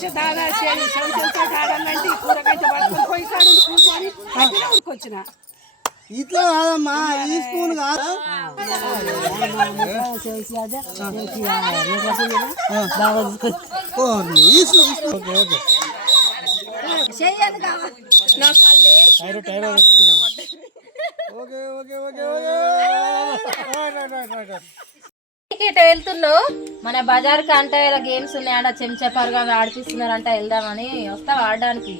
నుంచి దాదా శంశంతో ఆడాలంటే కూరకైతే పట్టుకొని పోయి కాడు కూర్చొని అట్లా ఊరుకొచ్చిన ఇట్లా కాదమ్మా ఈ స్పూన్ కాదు ఇటు వెళ్తున్నావు మన బజార్ కి అంటే గేమ్స్ ఉన్నాయంట చెంచా పరుగా ఆడిపిస్తున్నారంట వెళ్దామని వస్తావు ఆడడానికి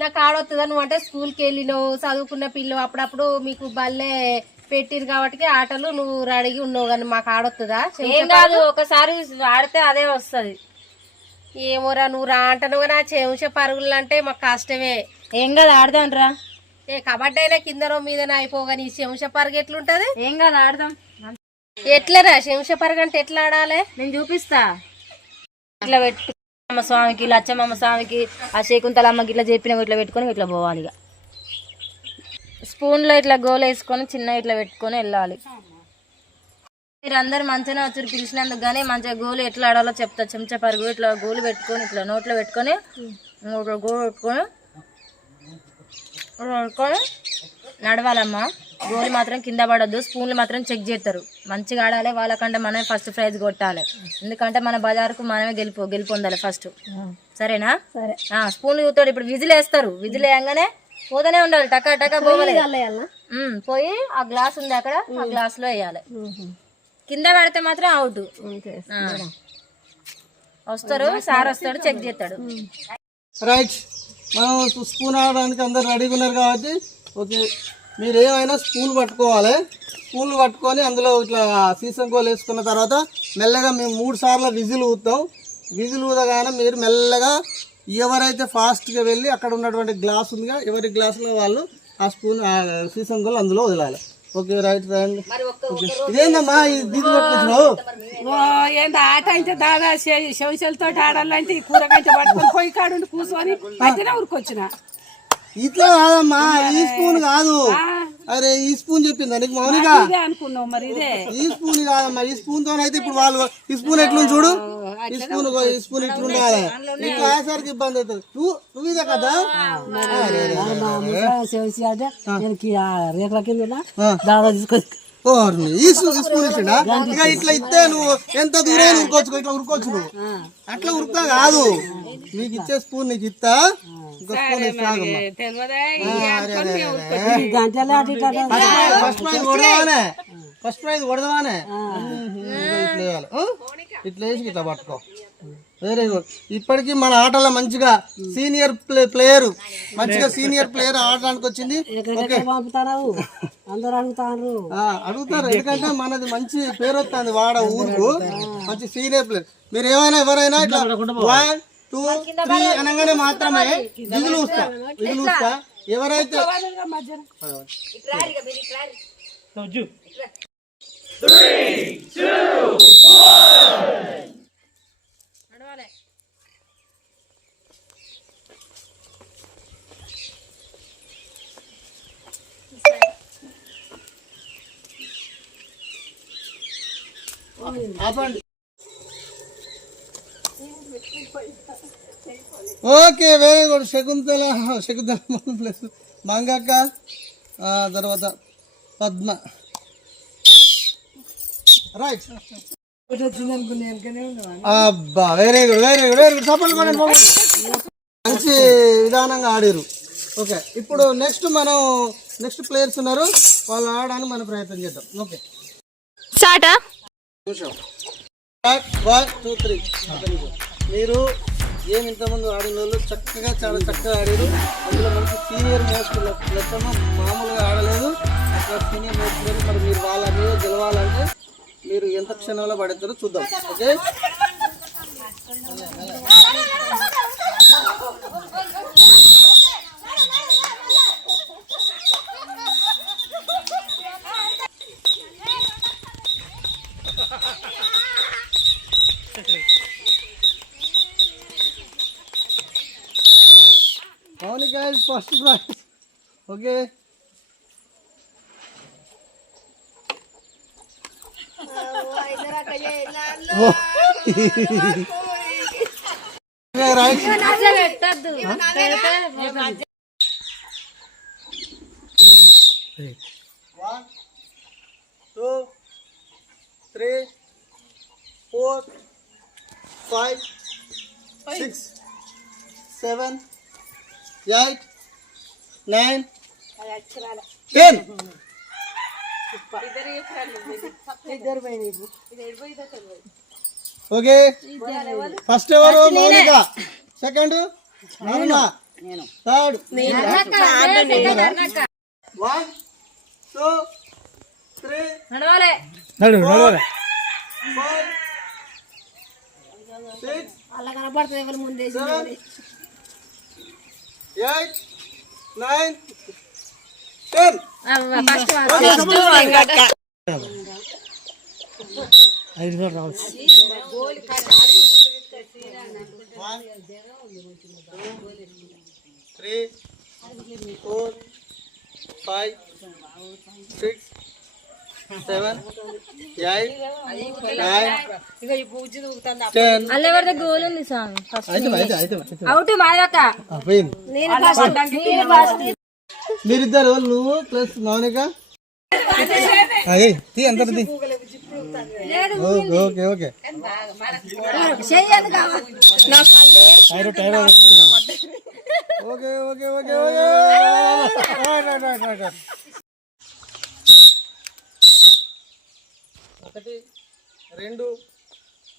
నాకు ఆడొస్తుందా నువ్వు అంటే స్కూల్కి వెళ్ళినావు చదువుకున్న పిల్లలు అప్పుడప్పుడు మీకు బల్లే పెట్టిరు కాబట్టి ఆటలు నువ్వు రెడీగా ఉన్నావు కానీ మాకు ఆడొస్తుందా ఏం కాదు ఒకసారి ఆడితే అదే వస్తుంది ఏమోరా నువ్వు రా అంటాను నా చెంచా పరుగులు అంటే మాకు కష్టమే ఏం కాదు ఆడదాం రా ఏ కబడ్డీ అయినా కిందనో మీదనో అయిపోగాని చెంచా పరుగు ఎట్లుంటది ఏం కాదు ఆడదాం ఎట్లరా చెంచా పరుగు అంటే ఎట్లా ఆడాలి నేను చూపిస్తా ఇట్లా పెట్టు అమ్మ స్వామికి లచ్చమ్మ స్వామికి ఆ శకుంతలమ్మకి ఇట్లా చెప్పిన ఇట్లా పెట్టుకొని ఇట్లా పోవాలి ఇక స్పూన్లో ఇట్లా గోలు వేసుకొని చిన్న ఇట్లా పెట్టుకొని వెళ్ళాలి మీరు అందరు మంచిగానే వచ్చారు పిలిచినందుకు కానీ మంచిగా గోలు ఎట్లా ఆడాలో చెప్తా చెంచా పరుగు ఇట్లా గోలు పెట్టుకొని ఇట్లా నోట్లో పెట్టుకొని గోలు పెట్టుకొని నడవాలమ్మా గోలు మాత్రం కింద పడద్దు స్పూన్లు మాత్రం చెక్ చేస్తారు మంచిగా ఆడాలి వాళ్ళకంటే మనమే ఫస్ట్ ప్రైజ్ కొట్టాలి ఎందుకంటే మన బజార్కు మనమే గెలుపొందాలి ఫస్ట్ సరేనా సరే స్పూన్లు చూస్తాడు ఇప్పుడు విజిల్ వేస్తారు విజిల్ వేయంగానే పోతూనే ఉండాలి టకా టకా పోవాలి పోయి ఆ గ్లాస్ ఉంది అక్కడ ఆ గ్లాస్ లో వేయాలి కింద పడితే మాత్రం అవుట్ వస్తారు సార్ వస్తాడు చెక్ చేస్తాడు రైట్ మనం స్పూన్ ఆడడానికి అందరు రెడీగా ఉన్నారు కాబట్టి ఓకే మీరు ఏమైనా స్పూన్ పట్టుకోవాలి స్పూన్లు పట్టుకొని అందులో ఇట్లా సీసం కోలు వేసుకున్న తర్వాత మెల్లగా మేము 3 సార్లు విజిల్ ఊతాం విజిల్ ఊదగానే మీరు మెల్లగా ఎవరైతే ఫాస్ట్గా వెళ్ళి అక్కడ ఉన్నటువంటి గ్లాస్ ఉందిగా ఎవరి గ్లాసులో వాళ్ళు ఆ స్పూన్ సీసం కోలు అందులో వదలాలి ఓకే రైట్ రండి ఇదేందమ్మా ఇది పట్టుకుంటున్నావు ఏంది ఆట అయితే దాదా శంశంతో ఆడాలంటే కూరకైతే పట్టుకొని పోయి కాడు కూర్చొని అట్లా ఊరుకొచ్చిన ఇట్లా కాదమ్మా ఈ స్పూన్ కాదు అరే ఈ స్పూన్ చెప్పిందా నీకు మౌనిక అనుకున్నావు మరి ఇదే ఈ స్పూన్ కాదమ్మా ఈ స్పూన్ తోనైతే ఇప్పుడు వాళ్ళు ఈ స్పూన్ ఎట్లుంది చూడు ఈ స్పూన్ ఇట్లుండాలి ఇట్లా అయ్యేసరికి ఇబ్బంది అవుతుంది నువ్వు ఇదే కదా రేట్ల కింద ఈ స్పూన్ ఇచ్చిండా ఇక ఇట్లా ఇస్తే నువ్వు ఎంత దూరం ఉరుకోవచ్చు ఇట్లా ఉరుకోవచ్చు నువ్వు అట్లా ఉరుకుతా కాదు నీకు ఇచ్చే స్పూన్ నీకు ఇస్తా ఫస్ట్ ప్రైజ్ కొడదానే ఇట్లా వేయాలి ఇట్లా వేసి ఇట్లా పట్టుకో వెరీ గుడ్ ఇప్పటికీ మన ఆటలో మంచిగా సీనియర్ ప్లేయర్ మంచిగా సీనియర్ ప్లేయర్ ఆడడానికి వచ్చింది అడుగుతారు ఎందుకంటే మనది మంచి పేరు వస్తుంది వాడ ఊరుకు మంచి సీనియర్ ప్లేయర్ మీరు ఏమైనా ఎవరైనా ఇట్లా 1 2 3 అనగానే మాత్రమే విధులు వస్తా ఎవరైతే okay very good Shakuntala plus మంగక్క తర్వాత పద్మ రైట్ అబ్బా వెరీ గుడ్ సపోర్ట్ మంచి విధానంగా ఆడారు ఓకే ఇప్పుడు నెక్స్ట్ ప్లేయర్స్ ఉన్నారు వాళ్ళు ఆడడానికి మనం ప్రయత్నం చేద్దాం ఓకే స్టార్ట్ 1 2 3 మీరు ఏమి ఇంతకుముందు ఆడిన వాళ్ళు చాలా చక్కగా ఆడారు అందులో మంచి సీనియర్ మోస్ట్ లెక్కన మామూలుగా ఆడలేదు అక్కడ సీనియర్ మోస్ట్ మరి మీరు వాళ్ళ మీద గెలవాలంటే మీరు ఎంత క్షణంలో పడతారో చూద్దాం okay Monica is first prize. Okay. Oh, right. పెట్టద్దు 1 2 3 4 5 6 7 8 9 10. ఓకే ఫస్ట్ ఎవరు మౌనిక, సెకండ్ అరుణ, థర్డ్ 1 2 3 నడవాలి 4 6 అలా కనపడుతుంది ఎవరు ముందే 7 8 9 10. ఫస్ట్ ఐదు రావచ్చు. 1 2 3 4 5 6 7 8 9 10. అల్లెవరిది గోల్ ఉంది స్వామి అయితే అవుట్ మాయక్క మీరిద్దరు నువ్వు ప్లస్ మౌనిక అందరిది. Okay okay okay okay okay ఒకటి 2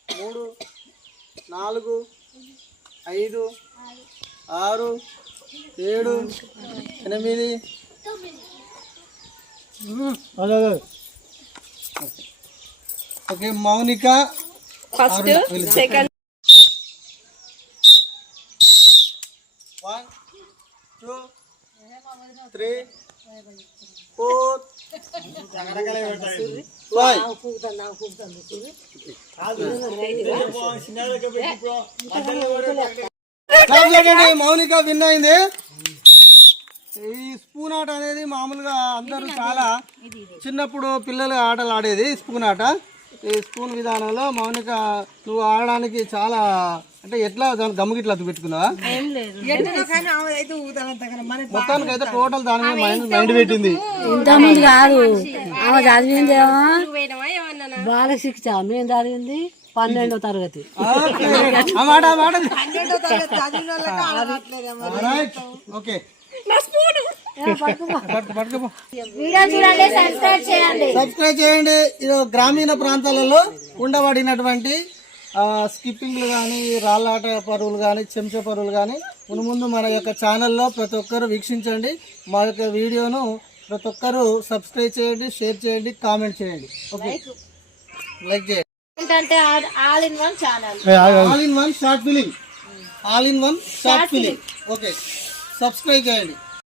3 4 5 6 7 8 okay Mounika first second 1 2 3 4 5. Mounika win అయింది. ఈ స్పూన్ ఆట అనేది మామూలుగా అందరూ చాలా చిన్నప్పుడు పిల్లలు ఆటలు ఆడేది స్పూన్ ఆట. ఈ స్పూన్ విధానంలో మౌనిక నువ్వు ఆడడానికి చాలా అంటే ఎట్లా దాని గమ్ముకి ఇట్లా పెట్టుకున్నావా? మొత్తానికి అయితే టోటల్ దాని మీద మైండ్ పెట్టింది. ఇంతమంది కాదు ఆమె చదివిందేమో బాలశిక్ష, మేము చదివింది 12వ తరగతి. ఓకే సబ్స్క్రైబ్ చేయండి. ఇది గ్రామీణ ప్రాంతాలలో ఉండబడినటువంటి స్కిప్పింగ్లు కానీ, రాళ్ళాట పరువులు కానీ, చెంచా పరువులు కానీ ముందు మన యొక్క ఛానల్లో ప్రతి ఒక్కరు వీక్షించండి. మా యొక్క వీడియోను ప్రతి ఒక్కరు సబ్స్క్రైబ్ చేయండి, షేర్ చేయండి, కామెంట్ చేయండి. ఓకే లైక్ చేయండి. All in one channel, all in one short film, all in one short film. Okay subscribe చేయండి.